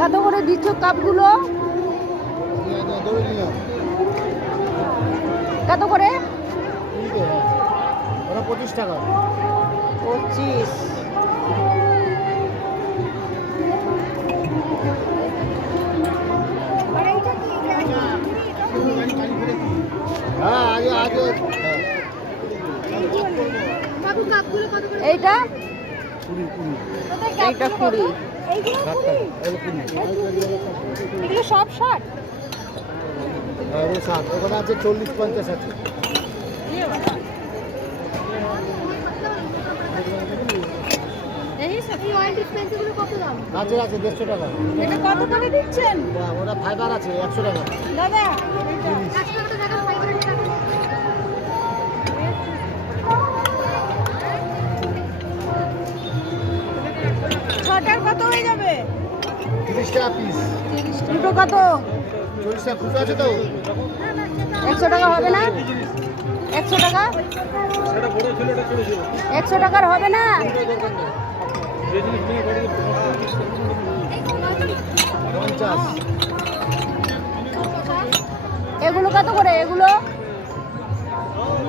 কত করে দিচ্ছ কাপগুলো? কত করে? 25 টাকা। 25। হ্যাঁ আজ এইটা এইটা 20। এগুলো সব 60? ওখানে আছে 40-50 আছে। আছে 150 টাকা। এটা কত করে দিচ্ছেন? ওটা ফাইবার আছে 100 টাকা। দাদা ছটার কত হয়ে যাবে? 30 টাকা পিস। দুটো কত? 40 টাকা খুচরো আছে তো? 100 টাকা হবে না? 100 টাকা? 100 টাকার হবে না? এগুলো কত করে? এগুলো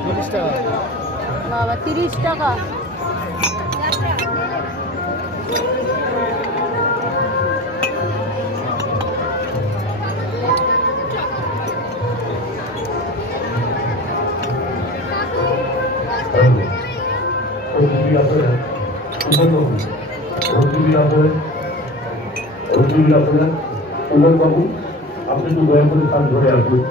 30 টাকা। বাবা 30 টাকা। বাবু আপনি তো দয়া করে কাজ ধরে আসুন।